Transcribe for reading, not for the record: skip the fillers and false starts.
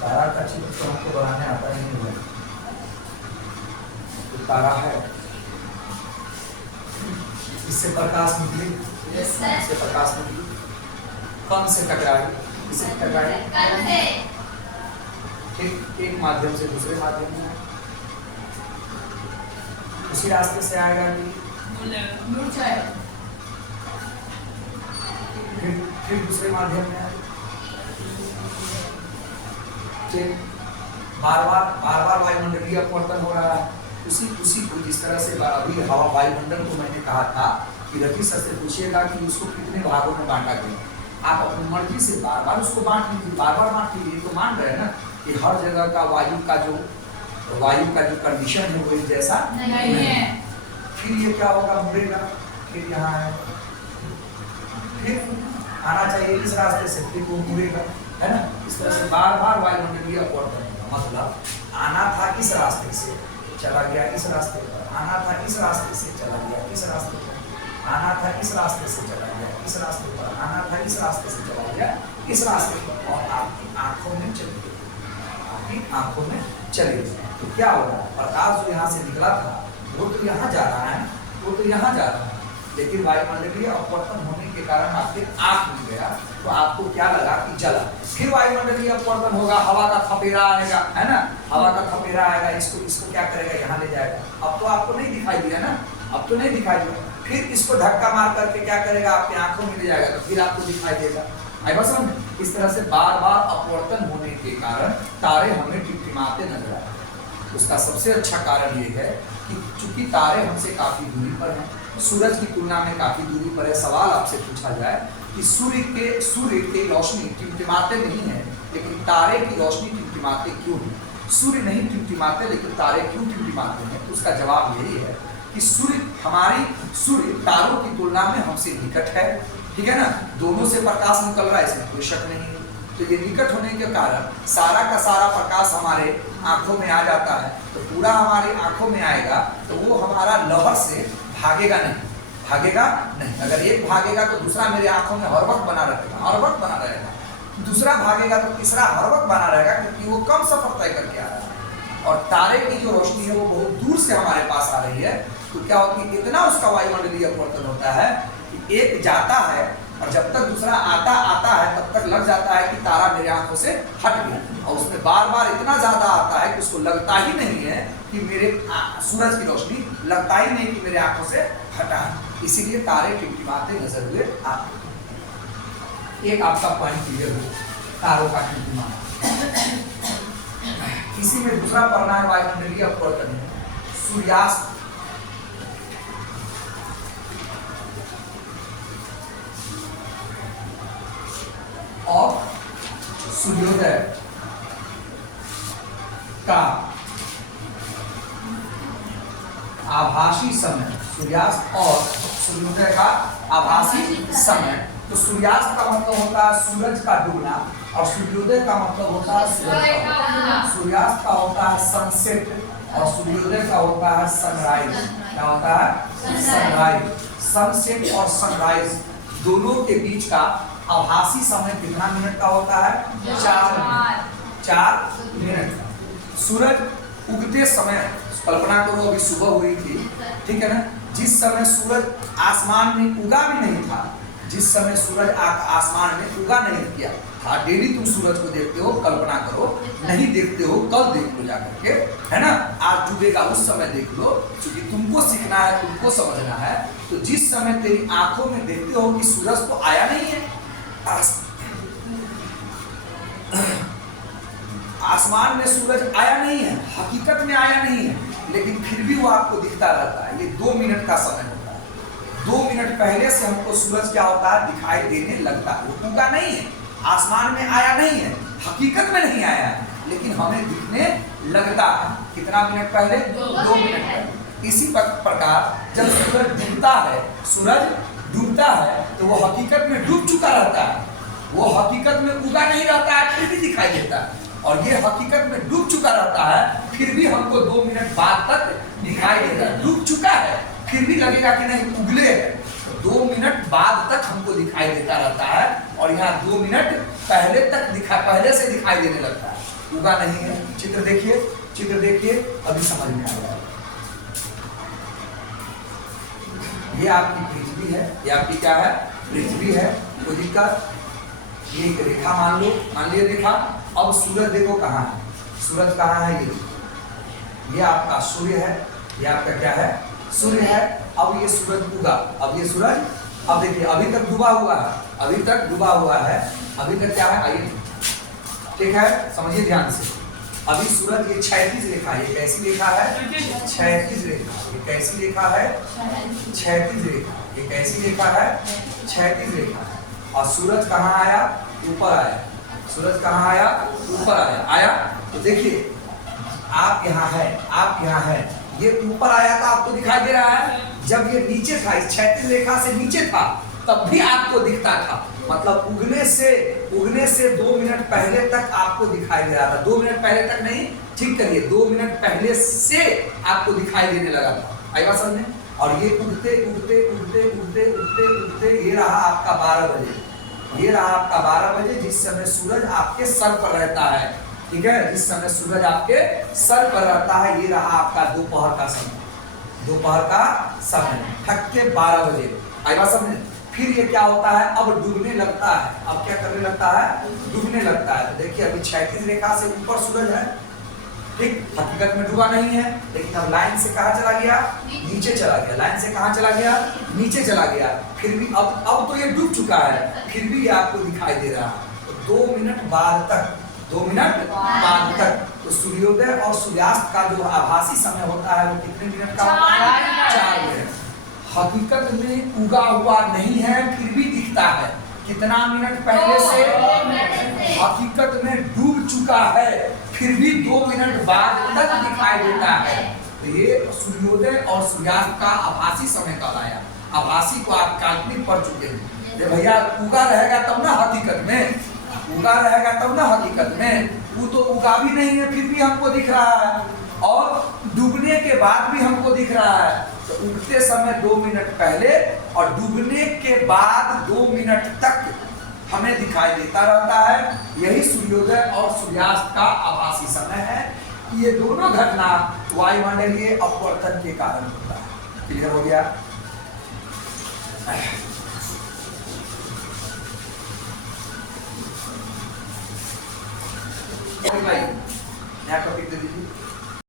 तारा का चित्र तो हमको बनाने आता ही नहीं है। तो तारा है, इससे प्रकाश निकली, इससे प्रकाश निकली, कण से टकराई, इससे टकराई, एक माध्यम से दूसरे माध्यम में, उसी रास्ते से आएगा कि फिर दूसरे माध्यम में आएगा। बार बार वायुमंडलीय अपवर्तन हो रहा है। उसी को जिस तरह से अभी हवा वायुमंडल को मैंने कहा था कि रफी सर से पूछिएगा कि उसको कितने भागों में बांटा गया, आप अपनी मर्जी से बार बार उसको बांट लीजिए, बार बार बांट लीजिए। तो मान रहे हैं ना कि हर जगह का वायु का जो कंडीशन है वो एक जैसा नहीं है। फिर ये क्या होगा, मुड़ेगा, फिर यहाँ है, फिर आना चाहिए इस रास्ते से, फिर वो मुड़ेगा, है ना। इस तरह से बार बार वायुमंडलीय अपवर्तन होगा। मतलब आना था इस रास्ते से, चला गया इस रास्ते पर, आना था इस रास्ते से, चला गया इस रास्ते पर, आना था इस रास्ते से, चला गया इस रास्ते पर, आना था इस रास्ते से, चला गया इस रास्ते पर, और आपकी आंखों में चली गई, आपकी आंखों में चली गई। तो क्या होगा, प्रकाश जो यहाँ से निकला था वो तो यहाँ जा रहा है, वो तो यहाँ जा रहा है, लेकिन वायुमंडलीय अपवर्तन होने के कारण आपके आंख मिल गया, तो आपको क्या लगा कि जला। फिर वायुमंडलीय अपवर्तन होगा, हवा का थपेरा आएगा, है ना, हवा का थपेरा आएगा, इसको क्या करेगा, यहाँ ले जाएगा। अब तो आपको नहीं दिखाई दिया ना, अब तो नहीं दिखाई दिया, फिर इसको धक्का मार करके क्या करेगा, आपकी आंखों में ले जाएगा, तो फिर आपको दिखाई देगा। आई बात समझ। इस तरह से बार बार अपवर्तन होने के कारण तारे हमें टिमटिमाते नजर आए। उसका सबसे अच्छा कारण ये है कि चूंकि तारे हमसे काफी दूरी पर हैं, सूरज की तुलना में काफी दूरी पर है। सवाल आपसे पूछा जाए कि सूर्य की रोशनी टिमटिमाते नहीं है, लेकिन तारे की रोशनी टिमटिमाते क्यों है? सूर्य नहीं टिमटिमाते लेकिन तारे क्यों टिमटिमाते हैं? तो उसका जवाब यही है कि सूर्य तारों की तुलना में हमसे निकट है, ठीक है ना, दोनों से प्रकाश निकल रहा है, इसमें कोई शक नहीं है। तो ये निकट होने के कारण सारा का सारा प्रकाश हमारे आंखों में आ जाता है, तो पूरा हमारी आंखों में आएगा, तो वो हमारा लहर से भागेगा नहीं, भागेगा नहीं। अगर एक भागेगा तो दूसरा मेरे आंखों में हर वक्त बना रहेगा, हर वक्त बना रहेगा, दूसरा भागेगा तो तीसरा हर वक्त बना रहेगा, क्योंकि वो कम सफर तय करके आ रहा है। और तारे की जो रोशनी है वो बहुत दूर से हमारे पास आ रही है, तो क्या होता है, इतना उसका वायुमंडलीय अपवर्तन होता है कि एक जाता है और जब तक दूसरा आता है तब तक लग जाता है कि तारा मेरे आंखों से हट गया, और उसमें बार बार इतना ज्यादा आता है कि उसको लगता ही नहीं है कि मेरे सूरज की रोशनी, लगता ही नहीं कि मेरे आंखों से हटा है। इसीलिए तारे टिमटिमाते नजर हुए आपको। एक आपका पॉइंट क्लियर हो, तारों का टिमटिमाना। इसी में दूसरा परिणाम वायुमंडलीय अपवर्तन है, सूर्यास्त। और सूर्योदय का आभासी समय, सूर्यास्त और सूर्योदय का आभासी समय। तो सूर्यास्त का मतलब होता है सूरज का डूबना, और सूर्योदय का मतलब होता है सूरज का। सूर्यास्त का होता है सनसेट और सूर्योदय का होता है सनराइज। क्या होता है? सनराइज। सनसेट और सनराइज दोनों के बीच का आभासी समय कितना मिनट का होता है? 4 मिनट। सूरज उगते समय, कल्पना करो अभी सुबह हुई थी, ठीक है ना, जिस समय सूरज आसमान में उगा भी नहीं था, जिस समय सूरज आसमान में उगा नहीं किया था, डेली तुम सूरज को देखते हो, कल्पना करो, नहीं देखते हो कल देख लो जाकर के, है ना, आज डूबेगा उस समय देख लो, क्योंकि तुमको सीखना है, तुमको समझना है। तो जिस समय तेरी आंखों में देखते हो कि सूरज तो आया नहीं है, आसमान में सूरज आया नहीं है, हकीकत में आया नहीं है, लेकिन फिर भी वो आपको दिखता रहता है। ये 2 मिनट का समय होता है। 2 मिनट पहले से हमको सूरज क्या होता है? दिखाई देने लगता है। वो उगा नहीं है, आसमान में आया नहीं है, हकीकत में नहीं आया है, लेकिन हमें दिखने लगता है। कितना मिनट पहले? 2 मिनट पहले। इसी प्रकार जब सूरज डूबता है तो वो हकीकत में डूब चुका रहता है, वो हकीकत में उगा नहीं रहता है, फिर भी दिखाई देता है। और ये हकीकत में डूब चुका रहता है, फिर भी हमको 2 मिनट बाद तक दिखाई देता है। डूब चुका है फिर भी लगेगा कि नहीं उगले है, तो 2 मिनट बाद तक हमको दिखाई देता रहता है। और यहाँ 2 मिनट पहले से दिखाई देने लगता है, उगा नहीं है। चित्र देखिए अभी समझ में आ जाएगा। ये आपकी पृथ्वी है, ये आपकी क्या है, पृथ्वी है, कोई दिक्कत। ये एक रेखा मान लिया रेखा। अब सूरज देखो कहाँ है, सूरज कहाँ है, ये आपका सूर्य है, ये आपका क्या है, सूर्य है। अब ये सूरज उगा, अब ये सूरज, अब देखिए अभी तक डूबा हुआ है, अभी तक क्या है, आइए ठीक है, समझिए ध्यान से। अभी सूरज ये क्षैतिज रेखा है, ये कैसी रेखा है, क्षैतिज रेखा। ये कैसी रेखा है, क्षैतिज रेखा। ये कैसी रेखा है, क्षैतिज रेखा है। और सूरज कहाँ आया, ऊपर आया। सूरज कहाँ आया, ऊपर आया। तो देखिए आप यहाँ है, ये ऊपर आया था, आपको दिखाई दे रहा है। जब ये नीचे था, इस क्षैतिज रेखा से नीचे था, तब भी आपको दिखता था। मतलब उगने से 2 मिनट पहले तक आपको दिखाई दे रहा था। 2 मिनट पहले तक नहीं, ठीक करिए, 2 मिनट पहले से आपको दिखाई देने लगा था। आई बात समझ में? और ये उगते ये रहा आपका 12 बजे। ये रहा आपका 12 बजे, जिस समय सूरज आपके सर पर रहता है, ठीक है, जिस समय सूरज आपके सर पर रहता है। ये रहा आपका दोपहर का समय, ठक के 12 बजे। आई बात समझ में? फिर ये क्या होता है, अब डूबने लगता है। अब क्या करने लगता है, डूबने लगता है। तो देखिए अभी क्षैतिज रेखा से ऊपर सूरज है, ठीक, हकीकत में डूबा नहीं है, लेकिन अब लाइन से कहाँ चला गया, नीचे चला गया। लाइन से कहाँ चला गया, नीचे चला गया। फिर भी अब तो ये डूब चुका है, फिर भी ये आपको दिखाई दे रहा है। तो 2 मिनट बाद तक तो सूर्योदय और सूर्यास्त का जो आभासी समय होता है वो कितने मिनट का होता है, 4 मिनट। हकीकत में उगा हुआ नहीं है, फिर भी दिखता है। कितना मिनट पहले से, हकीकत में डूब चुका है, फिर भी 2 मिनट बाद तक दिखाई देता है। तो ये सूर्योदय और सूर्यास्त का आभासी समय कब आया। आभासी को आप काल्पनिक पढ़ चुके हैं। भैया उगा रहेगा तब ना हकीकत में, वो तो उगा भी नहीं है, फिर भी हमको दिख रहा है, और डूबने के बाद भी हमको दिख रहा है। तो उगते समय 2 मिनट पहले और डूबने के बाद 2 मिनट तक हमें दिखाई देता रहता है। यही सूर्योदय और सूर्यास्त का आभासी समय है। ये दोनों घटना वायुमंडलीय अपवर्तन के कारण होता है। क्लियर हो गया? टॉपिक दे दीजिए।